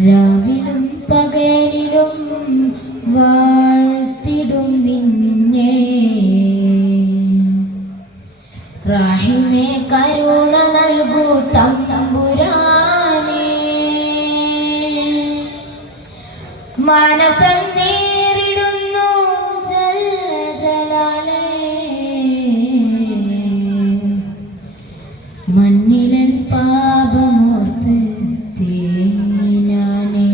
രാവിലും പകലിലും വാഴ്ത്തിടും നിന്നെ റഹീമേ കരുണ നൽകൂ തമ്പുരാനേ മനസ്സം നേരിടുന്നു ജലാലേ മണ്ണിലൻ പാപമോർത്ത് തേങ്ങിനാനേ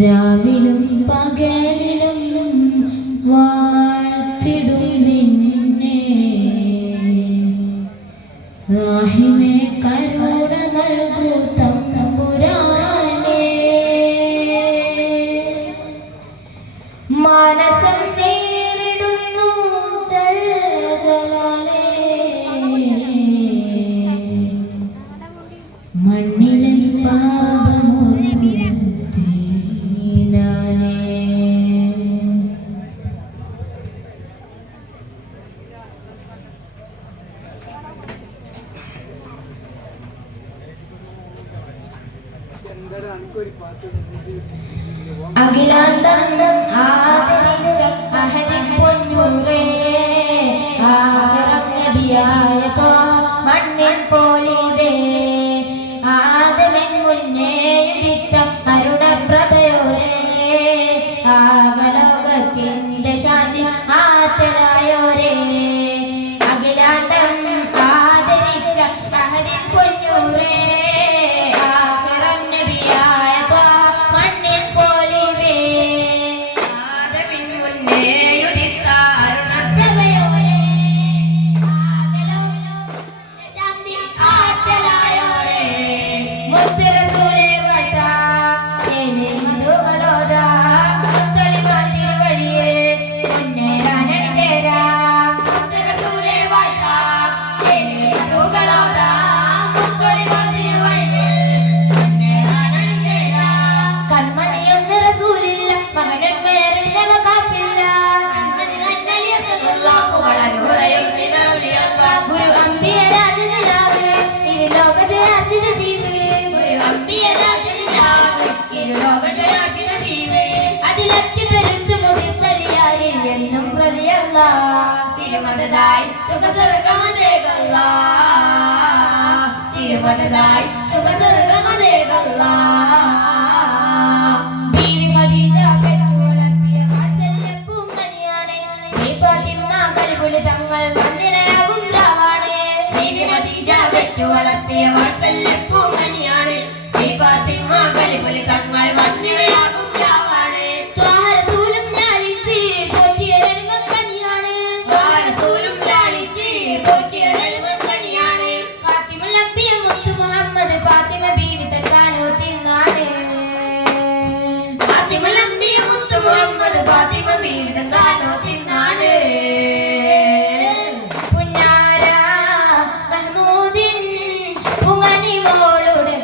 രാവിലും പകലിലും വാഴ്ത്തിടും നിന്നെ റഹീമേ കരുണ നൽകൂ തമ്പുരാനേ മനസ്സം നേരിടുന്നു ജലാലേ മണ്ണിലൻ പാപമോർത്ത് തേങ്ങിനാനേ അഖിലാണ്ടം ആദരിച്ച അഹദിൻ പൊന്നൂറേ ആദരം നബിയായ മണ്ണിൻ പോലിവേ ആദമൻ മുന്നേ ഉദിത്ത അരുണപ്രഭയോരേ ആകലോകത്തിന്റെ ശാന്തി ആറ്റലായോരേ അഖിലാണ്ടം ആദരിച്ച അഹദിൻ പൊന്നൂറേ തിരുമതതായി സുഖസ്വർഗമതേകല്ലാ തിരുമതതായി സുഖസ്വർഗമതേകല്ലാ ബീവി ഖദീജ പെറ്റുവളർത്തിയ വാത്സല്യപ്പൂങ്കനിയാണ് ഈ ഫാത്തിമ കലിപുലി തങ്ങൾ വന്ദിനയാകും രാവാണ് ബീവി ഖദീജ പെറ്റുവളർത്തിയ വാത്സല്യപ്പൂങ്കനിയാണ് ഈ ഫാത്തിമ കലിപുലി തങ്ങൾ വന്ദിനയാകും രാവാണ് ഫാത്തിമ ബീവി താനോ തിന്നാണ് പുന്നാര മഹ്മൂദിൻ പുങ്ങനിമോളുടെ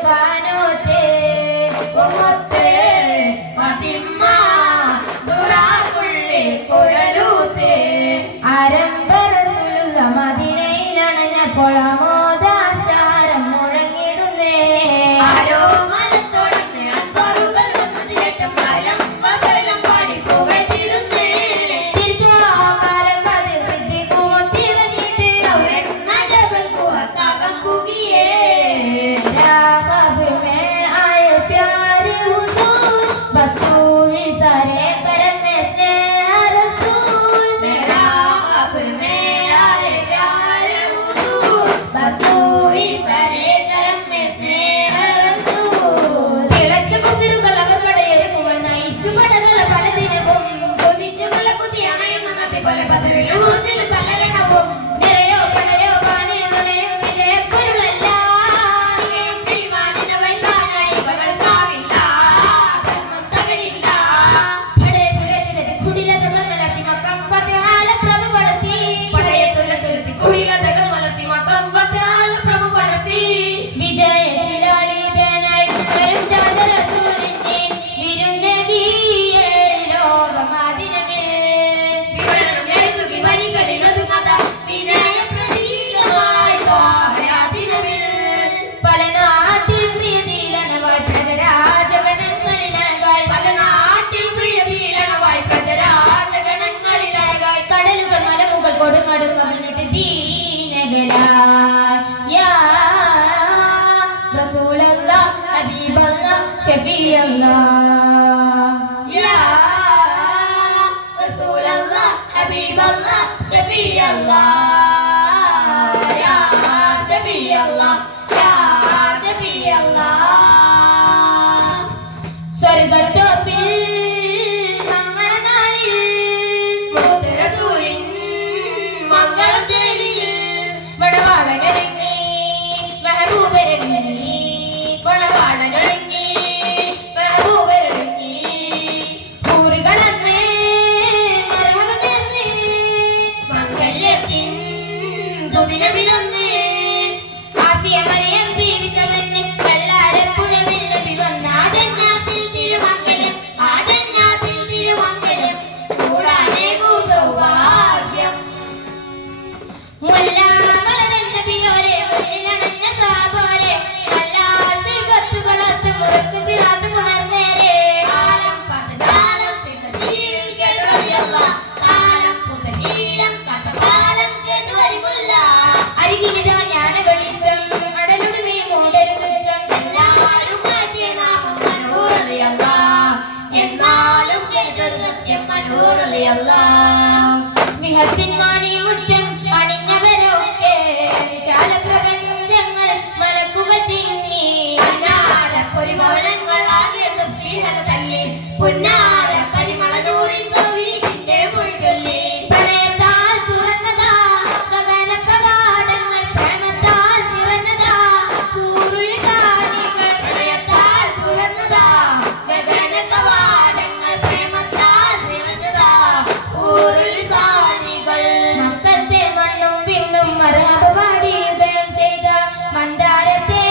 വിഹസിൻ മാണിമുറ്റം അണിഞ്ഞവരൊക്കെ വിശാല പ്രപഞ്ചങ്ങൾ മലക്കുകൾ തിങ്ങി പൊരിഭവനങ്ങൾ ആകെ സ്ത്രീഹല തല്ലി പുന്നാര പരിമള നൂറിൻ തൗഹീദിന്റെ മൊഴി ചൊല്ലി പ്രണയത്താൽ തുറന്നതാ ഗഗന കവാടങ്ങൾ പ്രേമത്താൽ നിറഞ്ഞതാ പൂരുളി സാനികൾ പ്രണയത്താൽ തുറന്നതാ ഗഗന കവാടങ്ങൾ പ്രേമത്താൽ നിറഞ്ഞതാ പൂരുളി സാനികൾ മക്കത്തെ മണ്ണും വിണ്ണും മറഹബ പാടി ഉദയം ചെയ്ത മന്ദാരത്തെ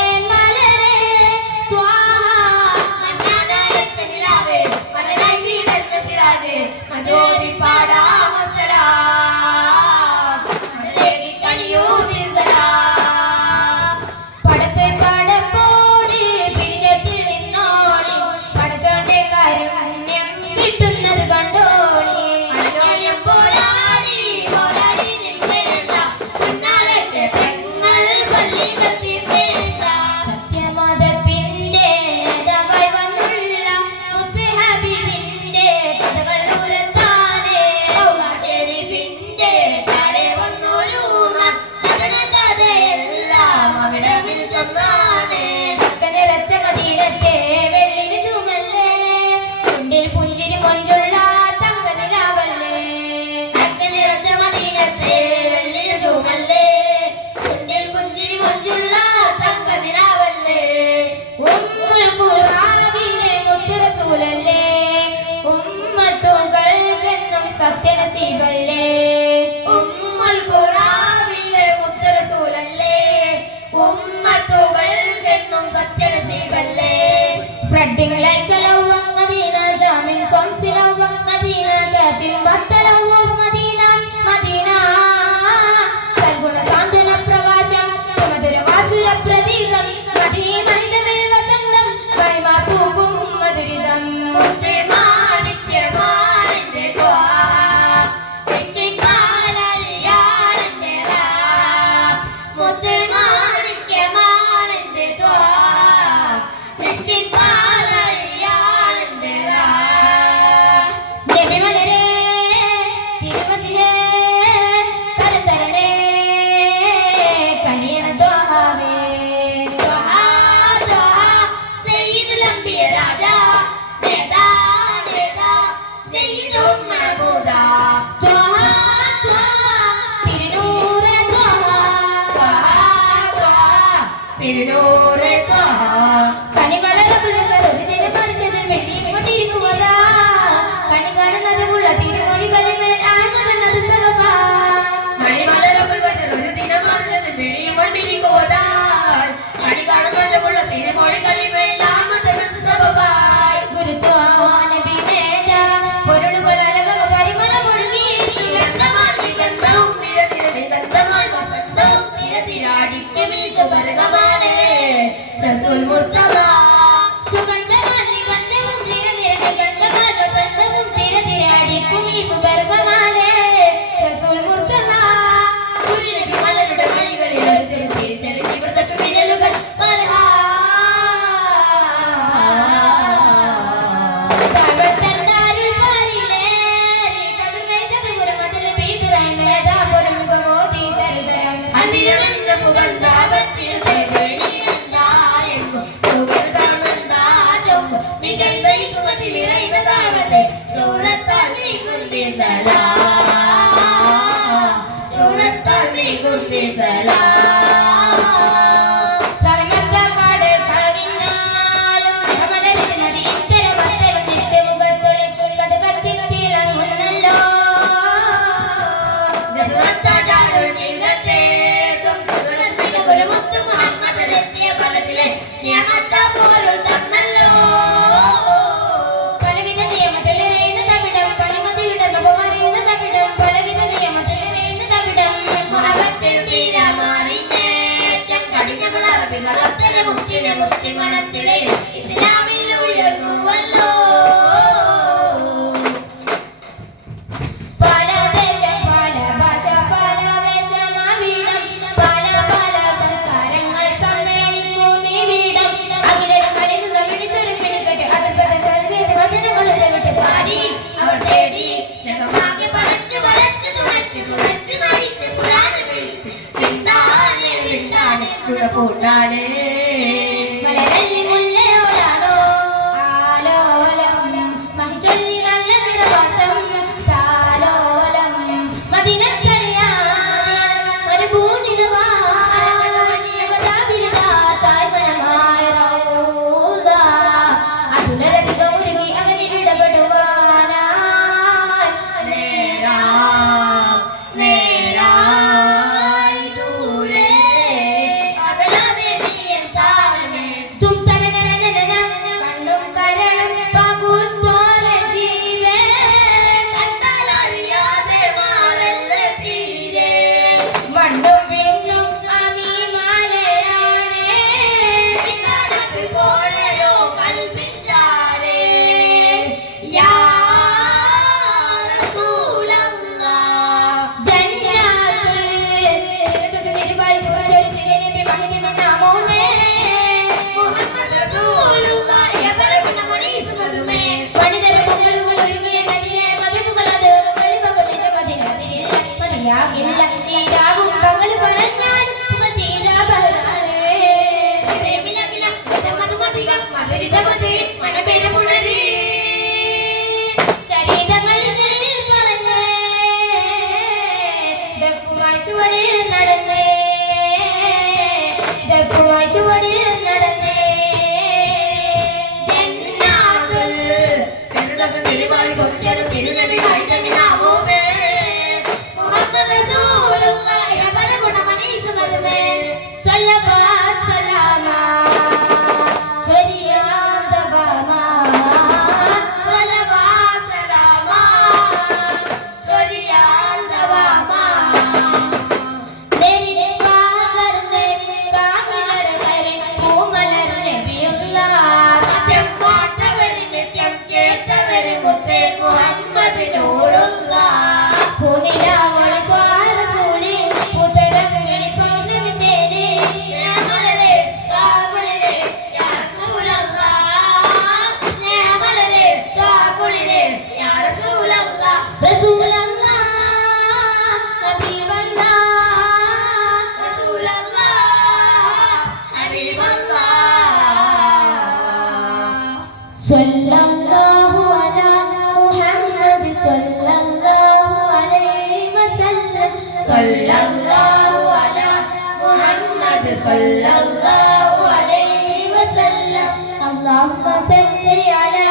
Spreading like a love of Medina, jamming songs in love of Medina, catching but the love of Medina, Medina. Sarguna Sandhana Pravasham, Madhura Vasura Pradeegam, Madhimai Damil Vasandam, Vaima Pupum Madhuridam. Mutte Manikya Marinde Dwaa, Viskin Palaliyarinde Raab, Mutte Manikya Marinde Dwaa, Viskin Rasul Murtala Sugandhamali gandhamum thira thira gandhamal vasandhamum thira thira adikumi subargamale Rasul Murtala Guru Nabi malarude valigalil orjal thirithali ivrathu minalugal marha Tavattandarul parile kadunai chadumura madale peedurai meda porumiga modi darudaram andiravanna muganda battirde മുക്തി മണത്തിലെ ഇസ്ലാമിൽ ഉയർന്നുവല്ലോ പല ദേശം പല ഭാഷ പല വേഷമാവിടം പല പല സംസ്കാരങ്ങൾ സമ്മേളിക്കും ഈ വീടം അഖിലരും കളിക്കുന്ന പിടിച്ചൊരു പിടിക്കട്ടെ അതിർപ്പത വചനങ്ങൾ ഉരവിട്ട് പാടി അവർ തേടി ഗുണപൂണ്ടാണ് മലരല്ലി മുല്ലയോടാണോ ആലോലം മഹിചൊല്ലി നല്ല നിറവാസം താലോലം മദിനക്കല്യാൺ ഒരു പൂതിരുവാ തായ്മനമായ റൗള അതുലരധികം ഉരുകി അങ്ങനെ ഇടപെടുവാനായി നേരായി ദൂരെ അകലാതെ നീ എന്താണ് തും തലനരനന കണ്ണും കരളും പകുത്തോര ജീവേ കണ്ടാലറിയാതെ മാറല്ല തീരെ മണ്ണും പിണ്ണും അമീമാലയാണേ പിന്നാനത്ത് പോലെയോ കൽപ്പിച്ചാരേ യാ റസൂലല്ലാഹ് മുഹമ്മദ് റസൂലുള്ളാഹി യബറകുന മണീസ് മതുമേ തിരമിലകില മധുമതിക മധുരിതമതി മനപേര പുണരി നടന്നേ നടന്നേ ജന്നാത്തുൽ ഫിർദൗസ് തിരുവാലി കൊച്ചേരും തിരുനബി വൈദമി നാമോമേ മുഹമ്മദ് റസൂലുള്ളാഹി യബറകുന മണീസ് മതുമേ സല്ലല്ലാഹു സലാമ ചരിയാം ദബാമാ സല്ലല്ലാഹു സലാമ ചൊരിയാൻ ദവാമാ തെരി പാകർന്നെ കാമിലരകരെ പൂമലർ നബിയുള്ളാഹ് സത്യം പാട്ടവര് നിത്യം ചേർത്തവര് മുത്തേ മുഹമ്മദ് നൂറുള്ളാഹ് പൂനിലാവളി ത്വാരസൂലി പുതരം വെളി പൗർണമി ചേരി സ്നേഹമലരെ കാകുളിരെ യാ റസൂലല്ലാഹ് സ്നേഹമലരെ കാകുളിരെ യാ റസൂലല്ലാഹ് റസൂലല്ലാഹ് ഹബീബല്ലാഹ് റസൂലല്ലാഹ് ഹബീബല്ലാഹ് സ്വല്ലല്ലാഹു അലാ മുഹമ്മദ് സ്വല്ലല്ലാഹു അലൈഹി വസല്ലം സ്വല്ലല്ലാഹു അലാ മുഹമ്മദ് സ്വല്ലല്ലാഹു അലൈഹി വസല്ലം اللهم صل على